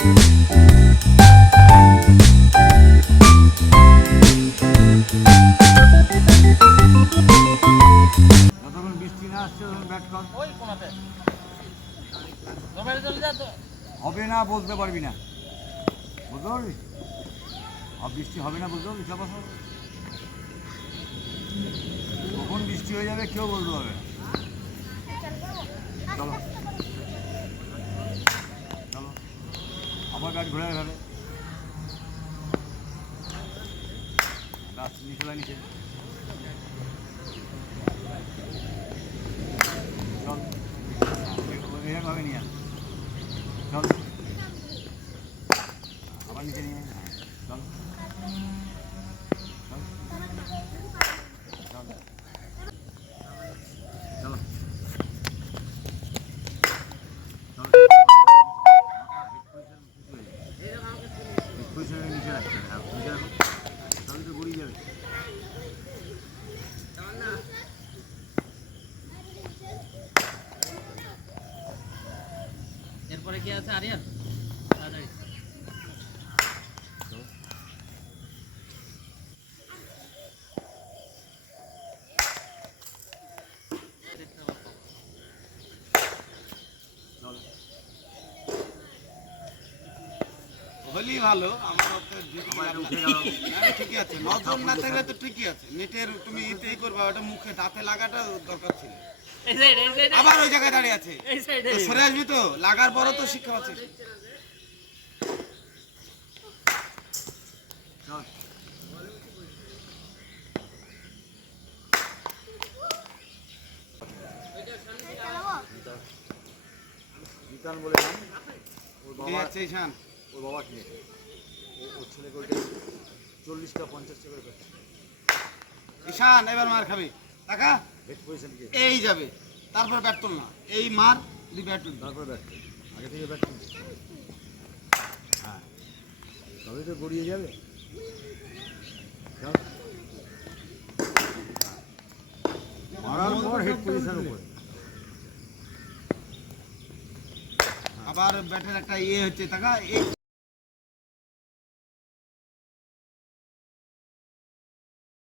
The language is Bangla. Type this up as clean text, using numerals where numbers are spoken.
যতক্ষণ বৃষ্টি না আসছে তখন ব্যাট কর। হবে না বলতে পারবি না, বলতে পারবি? বৃষ্টি হবে না বলতে পারবি? চাপা কখন বৃষ্টি হয়ে যাবে কেউ বলতে পারবে না। চলো চলো, আবার ব্যাট ঘোরা হবে। গাছ নিচে নিচে চল, এরকমভাবে নিয়ে আস। চল আবার নিচে নিয়ে চল চল চল চলো নিচে রাখতে হবে, নিচে রাখো, তাহলে তো গড়িয়ে যাবে। এরপরে কি আছে আরিয়ান? হলেই ভালো। আমার ঠিকই আছে, নজর না থাকলে তো ঠিকই আছে। নেটের তুমি এই করবা, ওটা মুখে দাঁতে লাগাটা দরকার ছিল। আবার ওই জায়গায় দাঁড়িয়ে আছে, সরে আসবি তো, লাগার পরও তো শিক্ষা পাচ্ছে। ঈশান বলে নাম, ওর বাবা কিনেছে, ওর ছেলেকে ওইটা 40টা 50টা করে পেয়েছে। ঈশান এবার মার খাবি, টাকা হেড পজিশন কি এই যাবে, তারপর ব্যাট তোল না, এই মার দি ব্যাট তুল, তারপরে ব্যাট আগে থেকে ব্যাট তুলছে। হ্যাঁ, তবে তো গড়িয়ে যাবে। মারার পর হেড পজিশন উপরে। আবার ব্যাটের একটা ইয়ে হচ্ছে, টাকা এই